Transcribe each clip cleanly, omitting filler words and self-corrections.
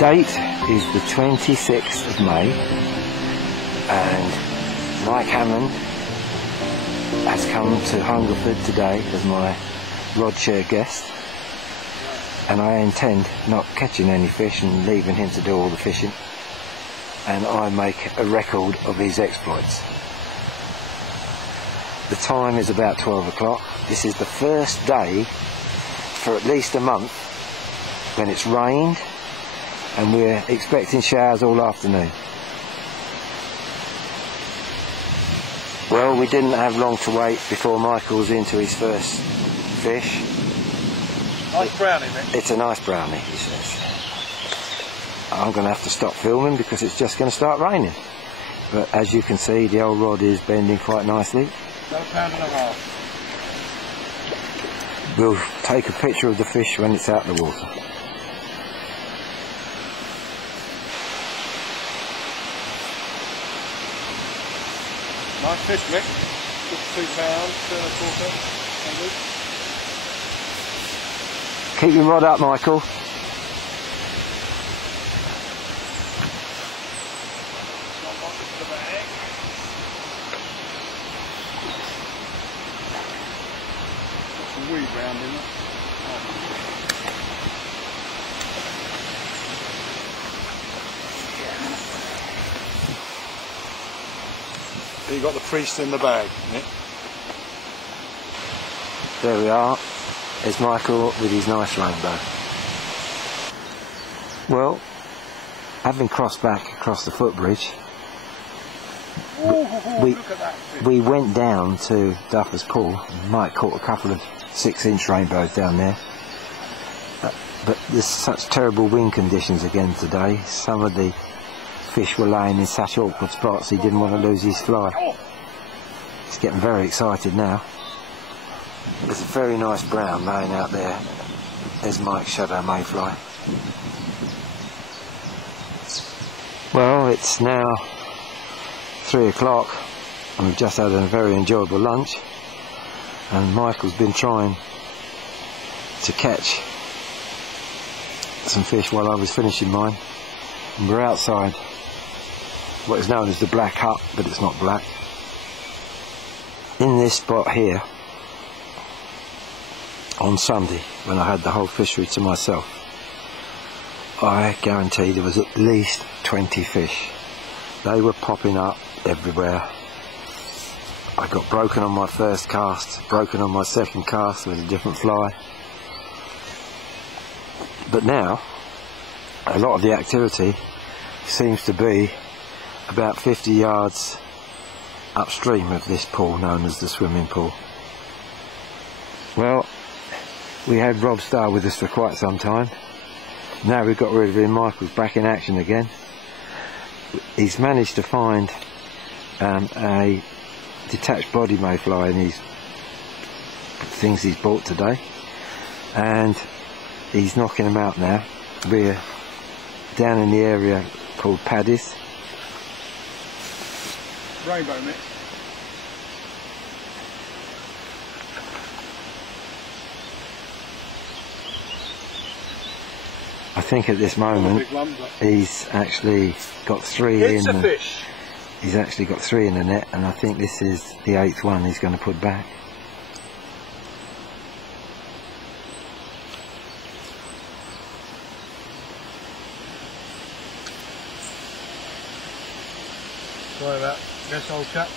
date is the 26th of May, and Mike Hammond has come to Hungerford today as my rod share guest, and I intend not catching any fish and leaving him to do all the fishing, and I make a record of his exploits. The time is about 12 o'clock. This is the first day for at least a month when it's rained, and we're expecting showers all afternoon. Well, we didn't have long to wait before Michael's into his first fish. Nice brownie, mate. It's a nice brownie, he says. I'm going to have to stop filming because it's just going to start raining. But as you can see, the old rod is bending quite nicely. About £1.5. We'll take a picture of the fish when it's out of the water. Nice fish, Rick. Good £2, £2.25. Keep your rod up, Michael. Weed round in it. So you got the priest in the bag, Nick. There we are. There's Michael with his nice rainbow. Well, having crossed back across the footbridge, we went down to Duffer's Pool. Mike caught a couple of 6-inch rainbows down there, but there's such terrible wind conditions again today. Some of the fish were laying in such awkward spots he didn't want to lose his fly. He's getting very excited now. There's a very nice brown laying out there. There's Mike's shadow mayfly. Well, it's now 3 o'clock and we've just had a very enjoyable lunch, and Michael's been trying to catch some fish while I was finishing mine, and we're outside what is known as the Black Hut, but it's not black. In this spot here on Sunday, when I had the whole fishery to myself, I guarantee there was at least 20 fish. They were popping up everywhere. I got broken on my first cast, broken on my second cast with a different fly. But now, a lot of the activity seems to be about 50 yards upstream of this pool known as the swimming pool. Well, we had Rob Starr with us for quite some time. Now we've got rid of him, Michael's back in action again. He's managed to find a detached body mayfly in his things he's bought today, and he's knocking them out now. We're down in the area called Paddy's. Rainbow, mate. I think at this moment he's actually got 3 in. It's a fish. He's actually got 3 in the net, and I think this is the 8th one he's going to put back. Sorry about this, old chap.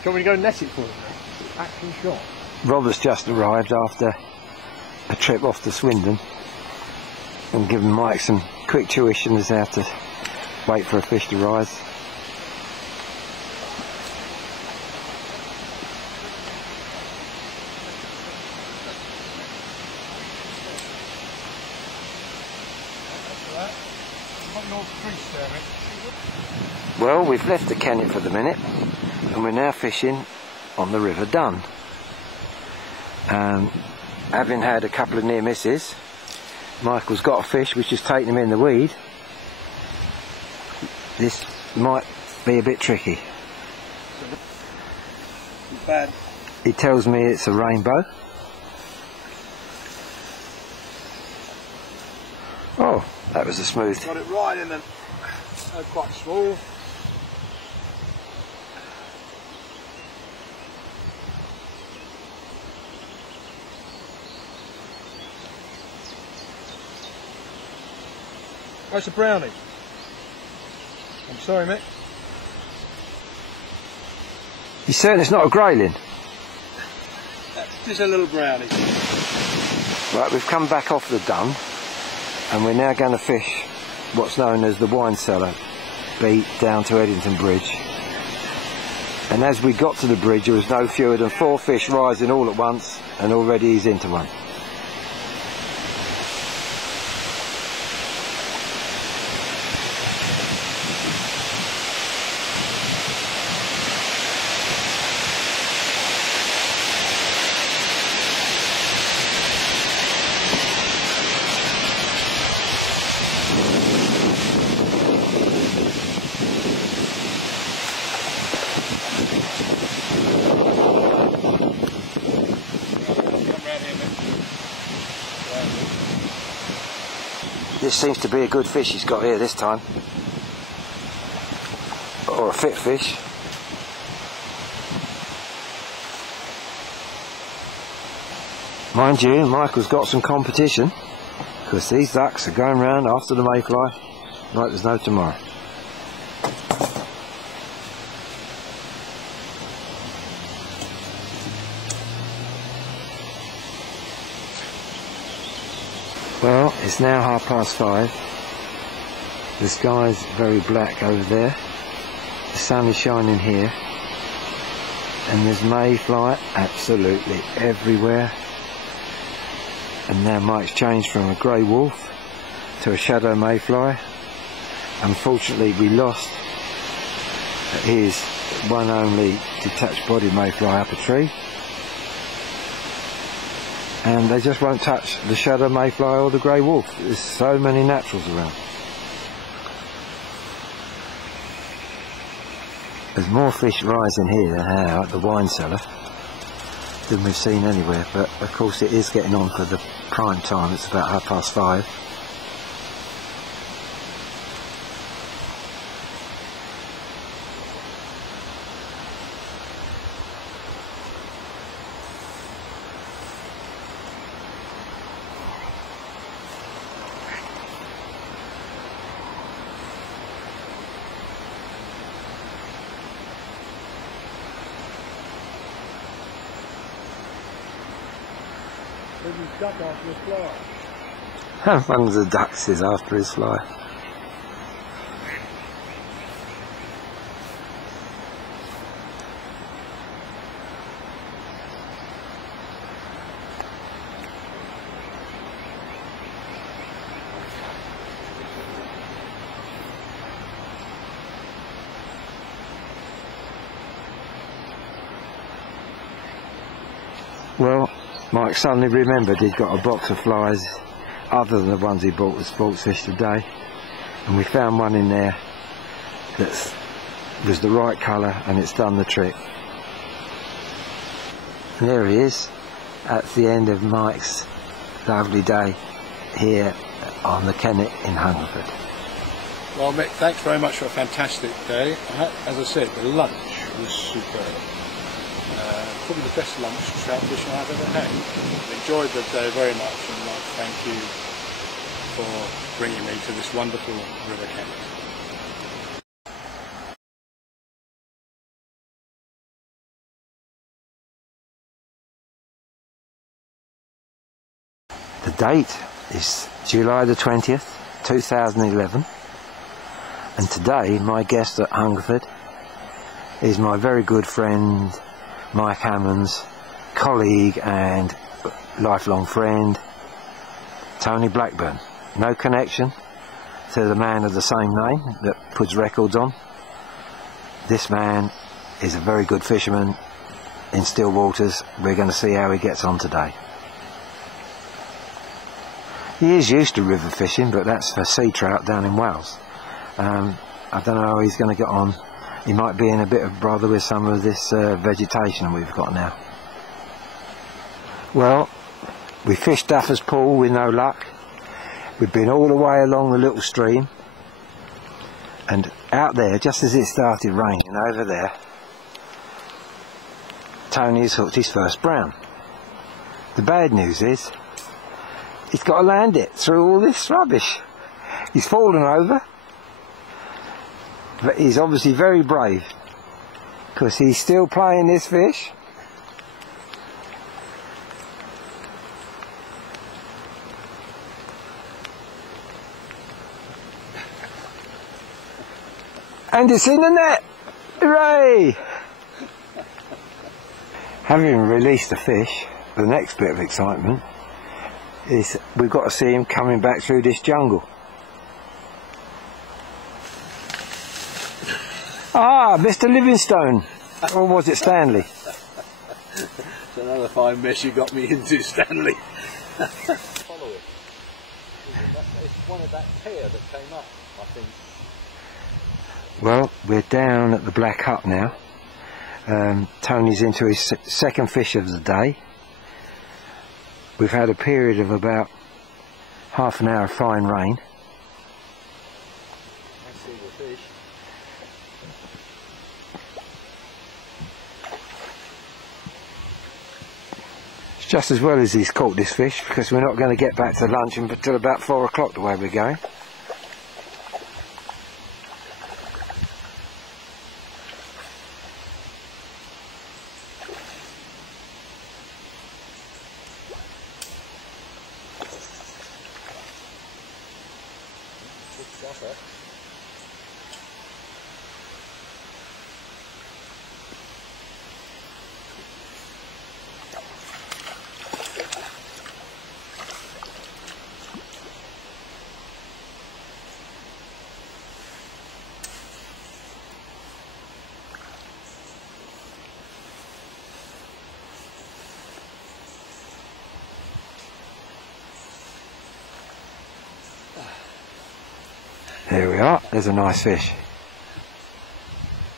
Do you want me to go net it for him? Action shot. Robert's just arrived after a trip off to Swindon and given Mike some quick tuition as how to wait for a fish to rise. Well, we've left the Kennet for the minute and we're now fishing on the River Dun. Having had a couple of near misses, Michael's got a fish which has taken him in the weed. This might be a bit tricky. Bad. He tells me it's a rainbow. Oh, that was a smooth. Got it right in them. They're quite small. Oh, it's a brownie. I'm sorry, Mick. You certain it's not a grayling? That's just a little brownie. Right, we've come back off the Dun and we're now going to fish what's known as the wine cellar beat down to Eddington Bridge. And as we got to the bridge there was no fewer than 4 fish rising all at once, and already he's into one. This seems to be a good fish he's got here this time. Or a fit fish. Mind you, Michael's got some competition, because these ducks are going round after the mayfly like there's no tomorrow. Well, it's now 5:30. The sky's very black over there. The sun is shining here. And there's mayfly absolutely everywhere. And now Mike's changed from a grey wolf to a shadow mayfly. Unfortunately, we lost his one only detached body mayfly up a tree. And they just won't touch the shadow mayfly or the grey wolf. There's so many naturals around. There's more fish rising here now at the wine cellar than we've seen anywhere, but of course it is getting on for the prime time. It's about 5:30. Duck after his fly. One of the ducks is after his fly. Well, Mike suddenly remembered he'd got a box of flies other than the ones he bought with Sportsfish today, and we found one in there that was the right colour, and it's done the trick. And there he is at the end of Mike's lovely day here on the Kennet in Hungerford. Well, Mick, thanks very much for a fantastic day. As I said, the lunch was superb. Probably the best lunch trout fishing I've ever had. I enjoyed the day very much, and I'd like to thank you for bringing me to this wonderful River Kennet. The date is July the 20th, 2011, and today my guest at Hungerford is my very good friend Mike Hammond's colleague and lifelong friend Tony Blackburn. No connection to the man of the same name that puts records on. This man is a very good fisherman in still waters. We're going to see how he gets on today. He is used to river fishing, but that's for sea trout down in Wales. I don't know how he's going to get on. He might be in a bit of bother with some of this vegetation we've got now. Well, we fished Duffer's Pool with no luck. We've been all the way along the little stream, and out there, just as it started raining over there, Tony has hooked his first brown. The bad news is he's got to land it through all this rubbish. He's fallen over, but he's obviously very brave because he's still playing this fish. And it's in the net! Hooray! Having released the fish, the next bit of excitement is we've got to see him coming back through this jungle. Ah, Mr. Livingstone! Or was it Stanley? It's another fine mess you got me into, Stanley. Follow it. It's one of that pair that came up, I think. Well, we're down at the Black Hut now. Tony's into his second fish of the day. We've had a period of about half an hour of fine rain. I see the fish. It's just as well as he's caught this fish, because we're not going to get back to lunch until about 4 o'clock the way we're going. There we are, there's a nice fish.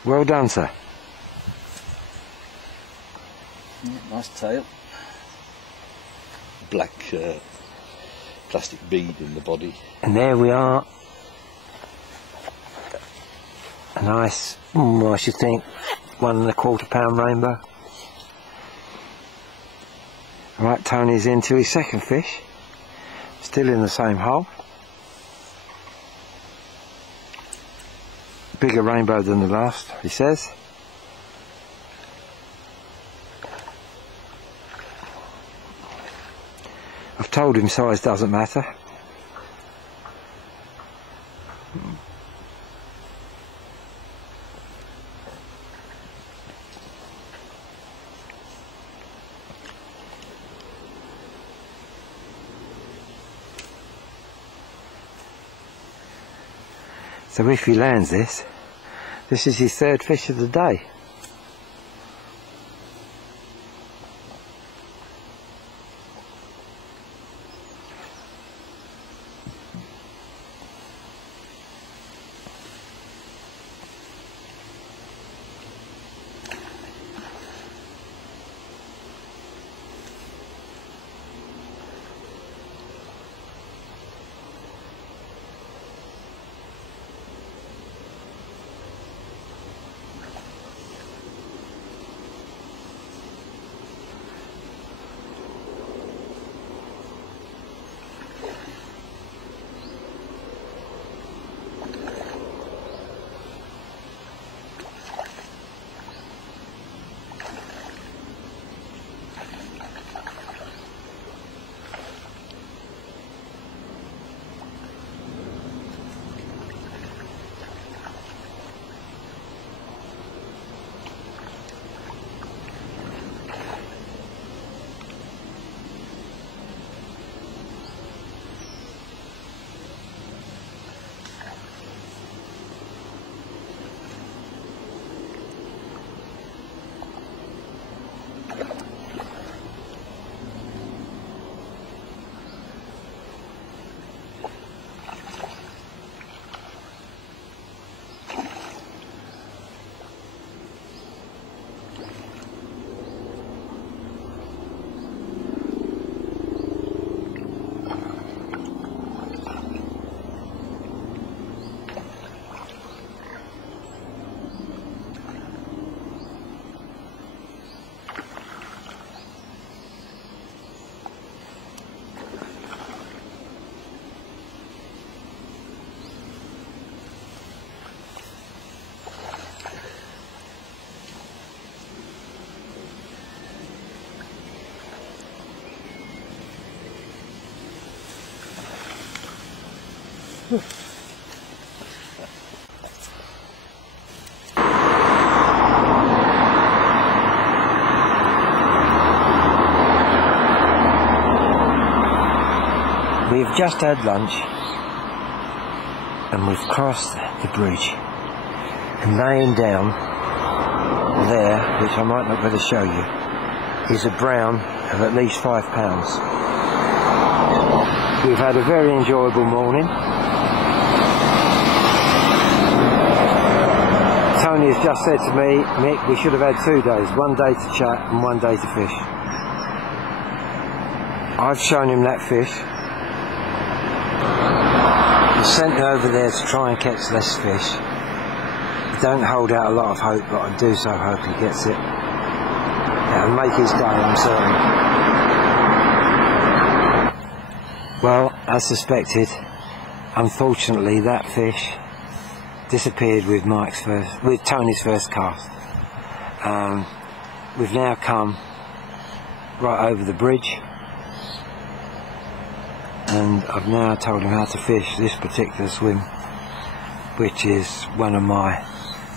Well done, sir. Yeah, nice tail. Black plastic bead in the body. And there we are. A nice, I should think, 1¼ pound rainbow. Right, Tony's into his second fish. Still in the same hole. Bigger rainbow than the last, he says. I've told him size doesn't matter. So if he lands this, this is his third fish of the day. just had lunch and we've crossed the bridge, and laying down there, which I might not be able to show you, is a brown of at least £5. We've had a very enjoyable morning. Tony has just said to me, Mick, we should have had 2 days, 1 day to chat and 1 day to fish. I've shown him that fish. He sent me over there to try and catch less fish. I don't hold out a lot of hope, but I do so hope he gets it. It'll make his day, I'm certain. Well, as suspected, unfortunately that fish disappeared with Tony's first cast. We've now come right over the bridge, and I've now told him how to fish this particular swim, which is one of my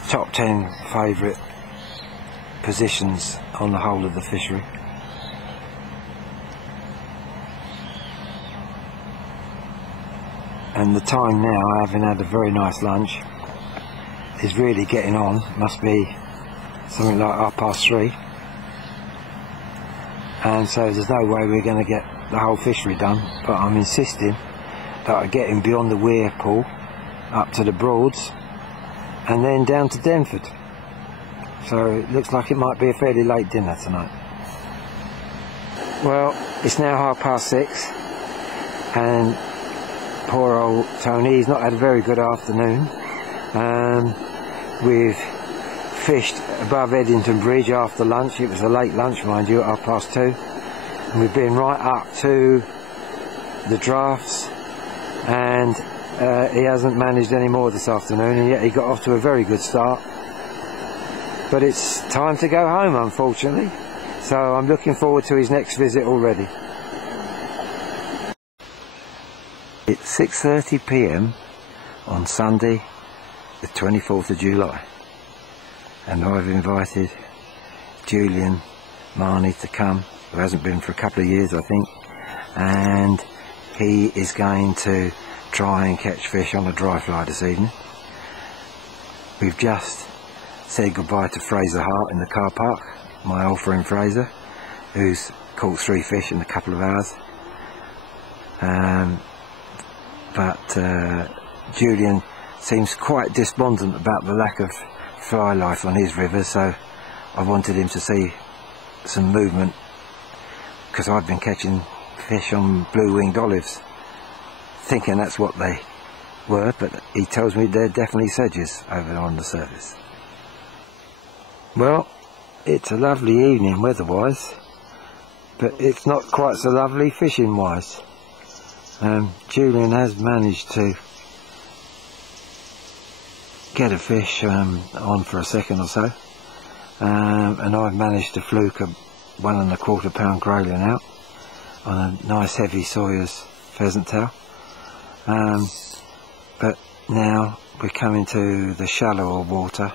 top 10 favourite positions on the whole of the fishery. And the time now, having had a very nice lunch, is really getting on. Must be something like 3:30, and so there's no way we're going to get the whole fishery done, but I'm insisting that I get him beyond the Weir pool up to the Broads and then down to Denford. So it looks like it might be a fairly late dinner tonight. Well, it's now 6:30 and poor old Tony, he's not had a very good afternoon. We've fished above Eddington Bridge after lunch. It was a late lunch, mind you, at 2:30. And we've been right up to the drafts, and he hasn't managed any more this afternoon, and yet he got off to a very good start. But it's time to go home, unfortunately, so I'm looking forward to his next visit already. It's 6:30 p.m. on Sunday the 24th of July, and I've invited Julian Marnie to come, who hasn't been for a couple of years I think, and he is going to try and catch fish on a dry fly this evening. We've just said goodbye to Fraser Hart in the car park, my old friend Fraser, who's caught 3 fish in a couple of hours. But Julian seems quite despondent about the lack of fly life on his river, so I wanted him to see some movement, because I've been catching fish on blue-winged olives, thinking that's what they were, but he tells me they're definitely sedges over on the surface. Well, it's a lovely evening weather-wise, but it's not quite so lovely fishing-wise. Julian has managed to get a fish on for a second or so, and I've managed to fluke a 1 1/4 pound grayling out on a nice heavy Sawyer's pheasant tail. But now we're coming to the shallower water,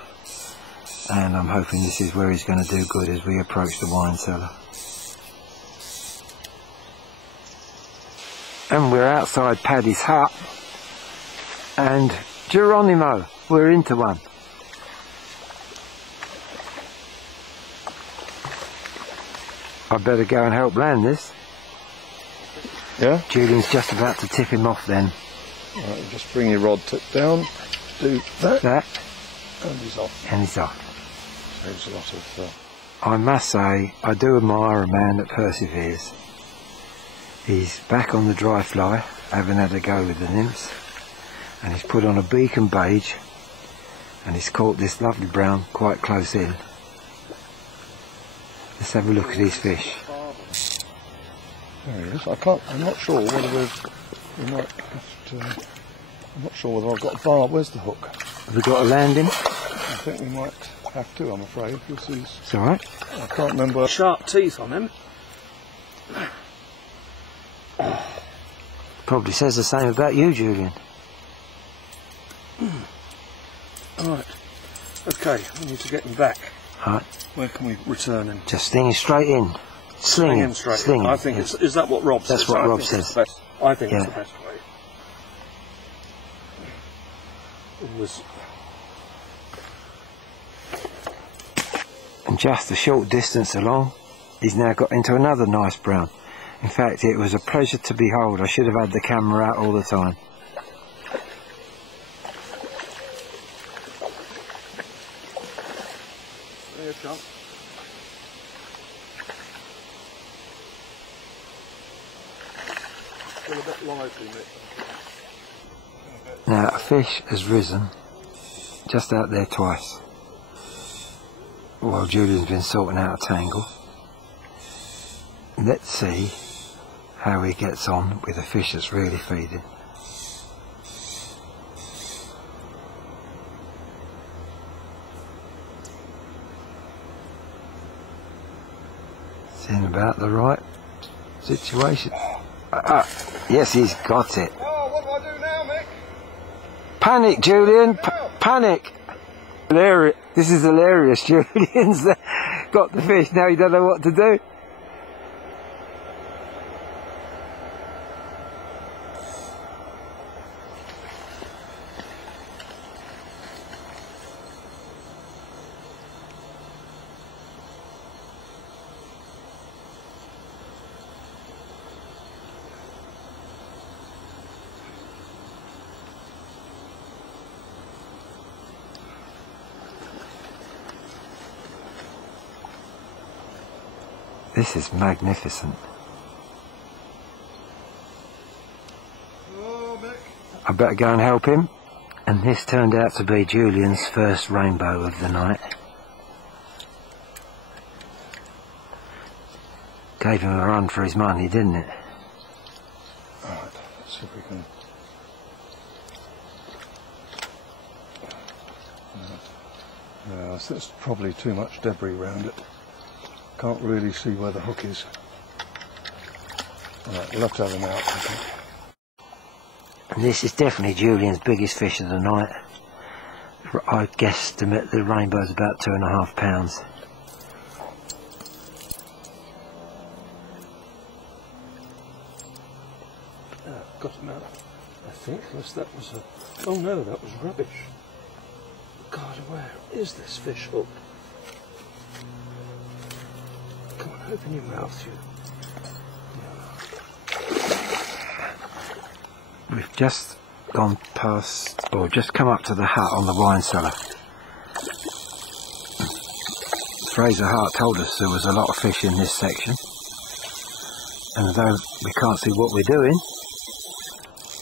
and I'm hoping this is where he's going to do good as we approach the wine cellar. And we're outside Paddy's hut, and Geronimo, we're into one. I'd better go and help land this. Yeah? Julian's just about to tip him off then. Right, just bring your rod tip down, do that, and he's off. And he's off. Saves a lot of... I must say, I do admire a man that perseveres. He's back on the dry fly, having had a go with the nymphs, and he's put on a beacon beige, and he's caught this lovely brown quite close in. Let's have a look at his fish. There he is. I'm not sure whether we might have to... I'm not sure whether I've got a bar. Where's the hook? Have we got a landing? I think we might have to, I'm afraid. You'll see. It's alright. I can't remember. Sharp teeth on him. Probably says the same about you, Julian. Right. Okay, we need to get him back. Right. Where can we return him? Just sting him straight in. Sling him straight sling in. him. I think is that what Rob says? That's what Rob says. I think Yeah. it's the best way. It was. And just a short distance along, he's now got into another nice brown. In fact, it was a pleasure to behold. I should have had the camera out all the time. There you go. Still a bit lively, Mick. Now, a fish has risen just out there twice while Julian's been sorting out a tangle. Let's see how he gets on with a fish that's really feeding. It's in about the right situation. Yes, he's got it. Oh, what do I do now, Mick? Panic, Julian! Panic! Hilarious. This is hilarious. Julian's got the fish, now he doesn't know what to do. This is magnificent. Oh, Mick. I better go and help him. And this turned out to be Julian's first rainbow of the night. Gave him a run for his money, didn't it? Alright, let's see if we can. Yeah, there's probably too much debris around it. Can't really see where the hook is. Alright, we'll have to have him out, I think. And this is definitely Julian's biggest fish of the night. I guesstimate the rainbow's about 2.5 pounds. Got him out. I think unless that was a. Oh no, that was rubbish. God, where is this fish hooked? Come on, open your mouth, you. We've just gone past, or just come up to the hut on the wine cellar. Fraser Hart told us there was a lot of fish in this section. And although we can't see what we're doing,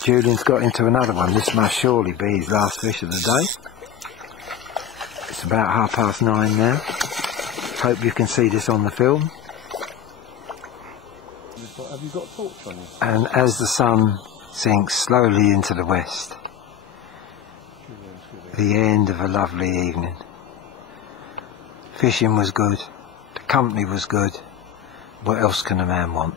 Julian's got into another one. This must surely be his last fish of the day. It's about 9:30 now. Hope you can see this on the film. Have you got torch on you? And as the sun sinks slowly into the west, the end of a lovely evening. Fishing was good, the company was good. What else can a man want?